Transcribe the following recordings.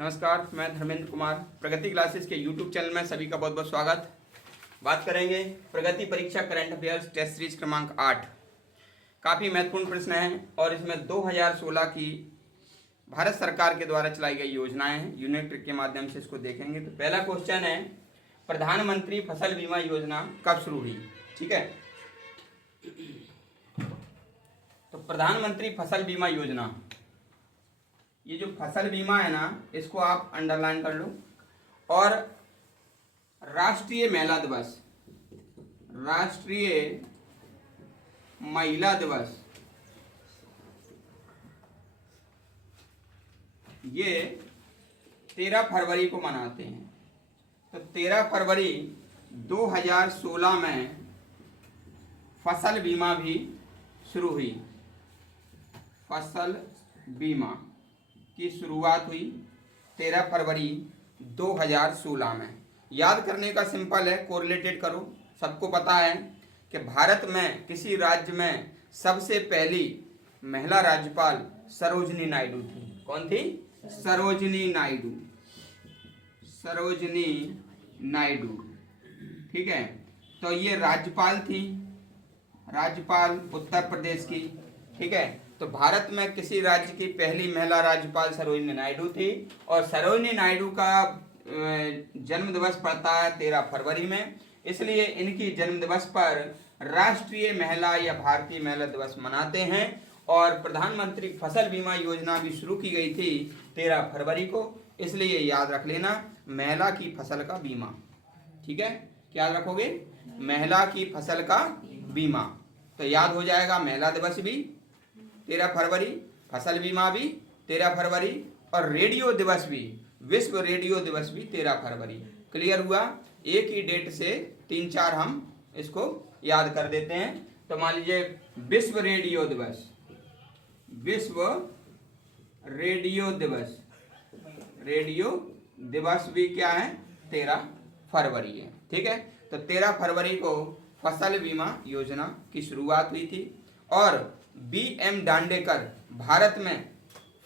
नमस्कार, मैं धर्मेंद्र कुमार। प्रगति क्लासेस के YouTube चैनल में सभी का बहुत बहुत स्वागत। बात करेंगे प्रगति परीक्षा करंट अफेयर्स टेस्ट सीरीज क्रमांक 8। काफ़ी महत्वपूर्ण प्रश्न है और इसमें 2016 की भारत सरकार के द्वारा चलाई गई योजनाएं हैं। यूनिट ट्रिक के माध्यम से इसको देखेंगे। तो पहला क्वेश्चन है, प्रधानमंत्री फसल बीमा योजना कब शुरू हुई? ठीक है, तो प्रधानमंत्री फसल बीमा योजना, ये जो फसल बीमा है ना, इसको आप अंडरलाइन कर लो। और राष्ट्रीय महिला दिवस, राष्ट्रीय महिला दिवस, ये 13 फरवरी को मनाते हैं। तो 13 फरवरी 2016 में फसल बीमा भी शुरू हुई। फसल बीमा की शुरुआत हुई 13 फरवरी 2016 में। याद करने का सिंपल है, कोरिलेटेड करो। सबको पता है कि भारत में किसी राज्य में सबसे पहली महिला राज्यपाल सरोजिनी नायडू थी। कौन थी? सरोजिनी नायडू, सरोजिनी नायडू। ठीक है, तो ये राज्यपाल थी, राज्यपाल उत्तर प्रदेश की। ठीक है, तो भारत में किसी राज्य की पहली महिला राज्यपाल सरोजिनी नायडू थी। और सरोजिनी नायडू का जन्म दिवस पड़ता है 13 फरवरी में, इसलिए इनकी जन्म दिवस पर राष्ट्रीय महिला या भारतीय महिला दिवस मनाते हैं। और प्रधानमंत्री फसल बीमा योजना भी शुरू की गई थी 13 फरवरी को, इसलिए याद रख लेना महिला की फसल का बीमा। ठीक है, क्या याद रखोगे? महिला की फसल का बीमा। तो याद हो जाएगा महिला दिवस भी 13 फरवरी, फसल बीमा भी 13 फरवरी, और रेडियो दिवस भी, विश्व रेडियो दिवस भी 13 फरवरी। क्लियर हुआ? एक ही डेट से 3-4 हम इसको याद कर देते हैं। तो मान लीजिए विश्व रेडियो दिवस, विश्व रेडियो दिवस, रेडियो दिवस भी क्या है? 13 फरवरी है। ठीक है, तो 13 फरवरी को फसल बीमा योजना की शुरुआत हुई थी। और B.M. दांडेकर भारत में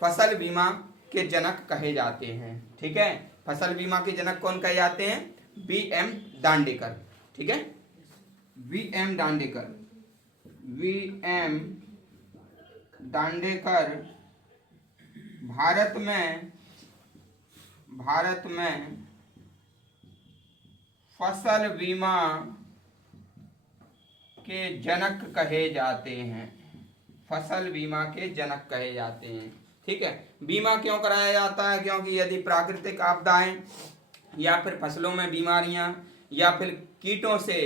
फसल बीमा के जनक कहे जाते हैं। ठीक है, फसल बीमा के जनक कौन कहे जाते हैं? B.M. दांडेकर। ठीक है, B.M. दांडेकर, B.M. दांडेकर भारत में फसल बीमा के जनक कहे जाते हैं, फसल बीमा के जनक कहे जाते हैं। ठीक है, बीमा क्यों कराया जाता है? क्योंकि यदि प्राकृतिक आपदाएं या फिर फसलों में बीमारियां या फिर कीटों से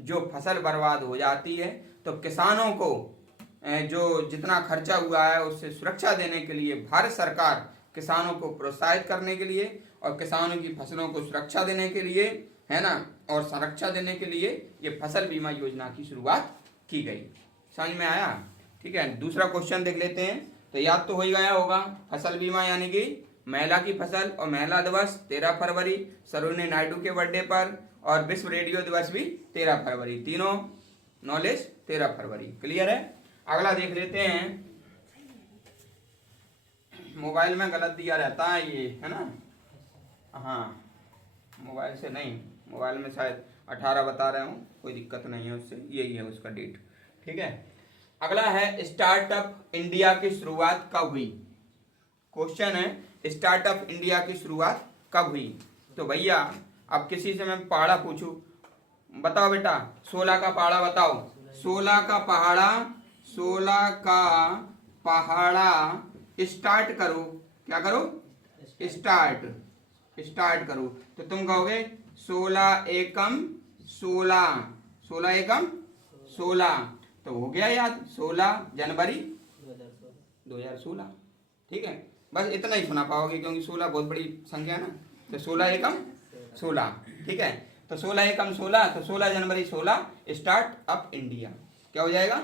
जो फसल बर्बाद हो जाती है, तो किसानों को जो जितना खर्चा हुआ है उससे सुरक्षा देने के लिए भारत सरकार किसानों को प्रोत्साहित करने के लिए और किसानों की फसलों को सुरक्षा देने के लिए, है ना, और संरक्षा देने के लिए ये फसल बीमा योजना की शुरुआत की गई। समझ में आया? ठीक है, दूसरा क्वेश्चन देख लेते हैं। तो याद तो हो ही गया होगा, फसल बीमा यानी कि महिला की फसल, और महिला दिवस 13 फरवरी सरोजिनी नायडू के बर्थडे पर, और विश्व रेडियो दिवस भी 13 फरवरी। तीनों नॉलेज 13 फरवरी। क्लियर है? अगला देख लेते हैं। मोबाइल में गलत दिया रहता है ये, है ना? हाँ, मोबाइल से नहीं, मोबाइल में शायद 18 बता रहे हूँ, कोई दिक्कत नहीं है उससे, यही है उसका डेट। ठीक है, अगला है स्टार्टअप इंडिया की शुरुआत कब हुई? क्वेश्चन है स्टार्टअप इंडिया की शुरुआत कब हुई? तो भैया अब किसी से मैं पहाड़ा पूछूं, बताओ बेटा 16 का पहाड़ा बताओ। 16 का पहाड़ा, 16 का पहाड़ा स्टार्ट करो। क्या करो? स्टार्ट करो। तो तुम कहोगे 16 एकम 16, 16 एकम 16, तो हो गया याद, 16 जनवरी 2016। ठीक है, बस इतना ही सुना पाओगे क्योंकि 16 बहुत बड़ी संख्या है ना। तो 16 एकम 16। ठीक है, तो 16 एकम 16, तो 16 जनवरी 16 स्टार्ट अप इंडिया। क्या हो जाएगा?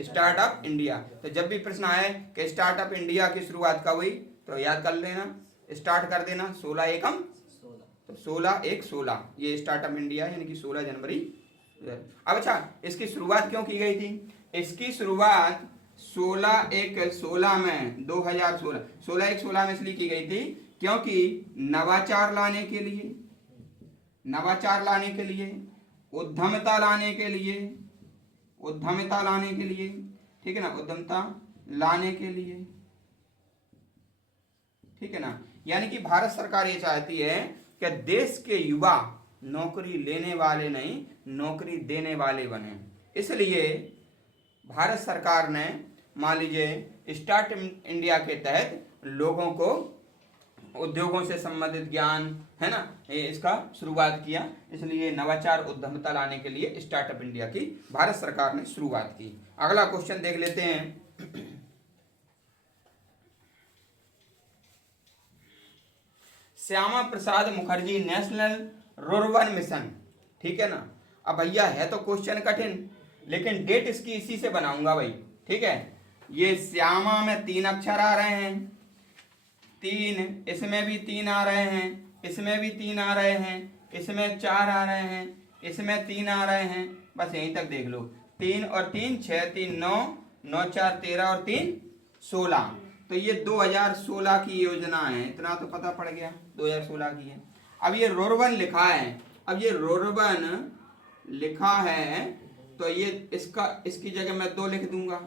Start up India. तो जब भी प्रश्न आए कि स्टार्ट अप इंडिया की शुरुआत कब हुई, तो याद कर लेना, स्टार्ट कर देना 16 एकम 16, तो 16 एक 16, ये स्टार्टअप इंडिया यानी कि 16 जनवरी। अब अच्छा, इसकी शुरुआत क्यों की गई थी? इसकी शुरुआत 16 में 2016 16 में इसलिए की गई थी क्योंकि नवाचार लाने के लिए, उद्यमता लाने के लिए, ठीक है ना, उद्यमता लाने के लिए, ठीक है ना। यानी कि भारत सरकार ये चाहती है कि देश के युवा नौकरी लेने वाले नहीं, नौकरी देने वाले बने। इसलिए भारत सरकार ने मान लीजिए स्टार्ट इंडिया के तहत लोगों को उद्योगों से संबंधित ज्ञान, है ना, ये इसका शुरुआत किया। इसलिए नवाचार उद्यमता लाने के लिए स्टार्टअप इंडिया की भारत सरकार ने शुरुआत की। अगला क्वेश्चन देख लेते हैं। Shyama Prasad Mukherjee national rurban mission, ठीक है ना। अब भैया है तो क्वेश्चन कठिन, लेकिन डेट इसकी इसी से बनाऊंगा भाई, ठीक है। ये श्यामा में 3 अक्षर आ रहे हैं, 3, इसमें भी 3 आ रहे हैं, इसमें भी 3 आ रहे हैं, इसमें 4 आ रहे हैं, इसमें 3 आ रहे हैं, बस यहीं तक देख लो। 3 और 3 6, 3 9, 9 4 13 और 3 16। तो ये 2016 की योजना है, इतना तो पता पड़ गया 2016 की है। अब ये रूरबन लिखा है, अब ये रूरबन लिखा है तो ये इसकी जगह मैं 2 लिख दूंगा,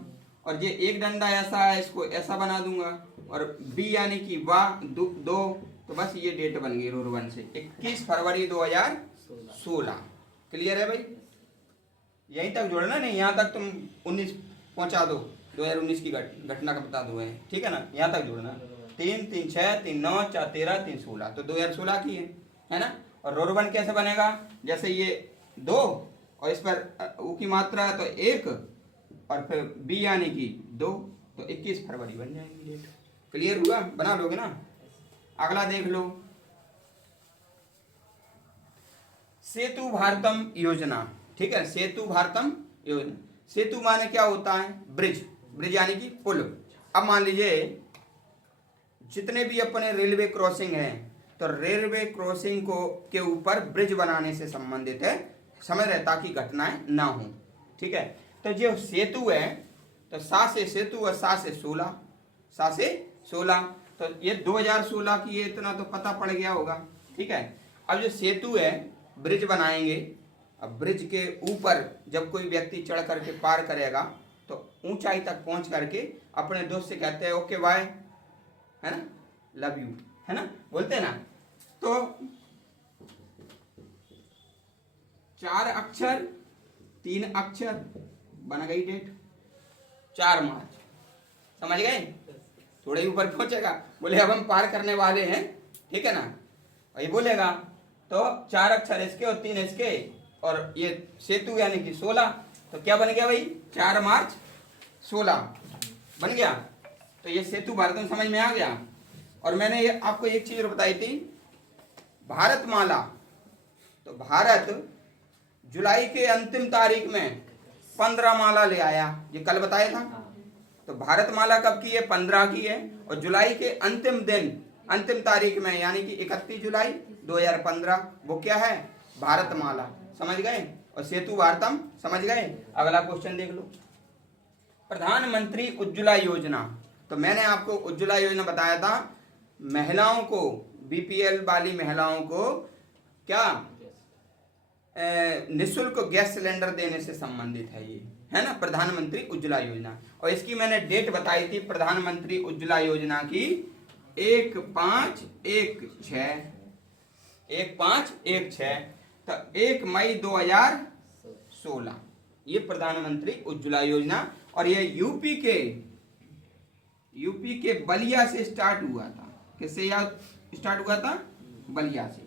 और ये एक डंडा ऐसा है, इसको ऐसा बना दूंगा, और बी यानी कि वाह 2, तो बस ये डेट बन गई रूरबन से 21 फरवरी 2016। क्लियर है भाई? यहीं तक जोड़ना, नहीं यहाँ तक तुम 19 पहुंचा दो, 2019 की घटना का बता दो, ठीक है ना, यहाँ तक जोड़ना। 3 3 6 3 9 4 13 3 16, तो 2016 की है ना। और रूरबन कैसे बनेगा? जैसे ये 2 और इस पर ऊ की मात्रा है तो 1 और फिर बी यानी कि 2, तो 21 फरवरी बन जाएगी डेट। क्लियर हुआ? बना लोगे ना। अगला देख लो, सेतु भारतम योजना, ठीक है, सेतु भारतम योजना। सेतु माने क्या होता है? ब्रिज, ब्रिज यानी कि पुल। अब मान लीजिए जितने भी अपने रेलवे क्रॉसिंग हैं, तो रेलवे क्रॉसिंग को के ऊपर ब्रिज बनाने से संबंधित है, समझ रहे, ताकि घटनाएं ना हो, ठीक है। तो जो सेतु है, तो सा से सेतु और सा से 16, सा से 16, तो ये 2016 की है, इतना तो पता पड़ गया होगा, ठीक है। अब जो सेतु है, ब्रिज बनाएंगे, अब ब्रिज के ऊपर जब कोई व्यक्ति चढ़ करके पार करेगा तो ऊंचाई तक पहुंच करके अपने दोस्त से कहते हैं ओके बाय, है ना, लव यू, है ना, बोलते हैं ना। तो 4 अक्षर 3 अक्षर बन गई डेट 4 मार्च, समझ गए? थोड़े ऊपर पहुंचेगा, बोले अब हम पार करने वाले हैं, ठीक है ना, वही बोलेगा। तो 4 अक्षर इसके और 3 इसके, और ये सेतु यानी कि 16, तो क्या बन गया भाई? 4 मार्च 16 बन गया। तो ये सेतु भारतम समझ में आ गया। और मैंने ये आपको एक चीज बताई थी, भारत माला, तो भारत जुलाई के अंतिम तारीख में 15 माला ले आया, ये कल बताया था। तो भारत माला कब की है? 15 की है, और जुलाई के अंतिम दिन, अंतिम तारीख में, यानी कि 31 जुलाई 2015, वो क्या है? भारत माला, समझ गए? और सेतु भारतम समझ गए। अगला क्वेश्चन देख लो, प्रधानमंत्री उज्ज्वला योजना। तो मैंने आपको उज्ज्वला योजना बताया था, महिलाओं को, बीपीएल वाली महिलाओं को क्या निःशुल्क गैस सिलेंडर देने से संबंधित है, ये है ना, प्रधानमंत्री उज्ज्वला योजना। और इसकी मैंने डेट बताई थी प्रधानमंत्री उज्ज्वला योजना की 1/5/16, तो 1 मई 2016 ये प्रधानमंत्री उज्ज्वला योजना। और ये यूपी के बलिया से स्टार्ट हुआ था। किससे याद स्टार्ट हुआ था? बलिया से।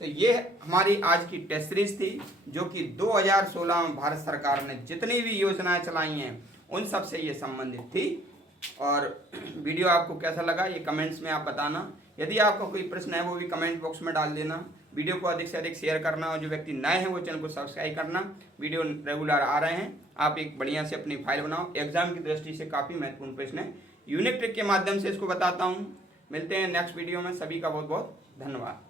तो ये हमारी आज की टेस्ट सीरीज थी, जो कि 2016 में भारत सरकार ने जितनी भी योजनाएं चलाई हैं उन सब से ये संबंधित थी। और वीडियो आपको कैसा लगा ये कमेंट्स में आप बताना। यदि आपका कोई प्रश्न है वो भी कमेंट बॉक्स में डाल देना। वीडियो को अधिक से अधिक शेयर करना, और जो व्यक्ति नए हैं वो चैनल को सब्सक्राइब करना। वीडियो रेगुलर आ रहे हैं, आप एक बढ़िया से अपनी फाइल बनाओ। एग्जाम की दृष्टि से काफ़ी महत्वपूर्ण प्रश्न है, यूनिक ट्रिक के माध्यम से इसको बताता हूँ। मिलते हैं नेक्स्ट वीडियो में, सभी का बहुत बहुत धन्यवाद।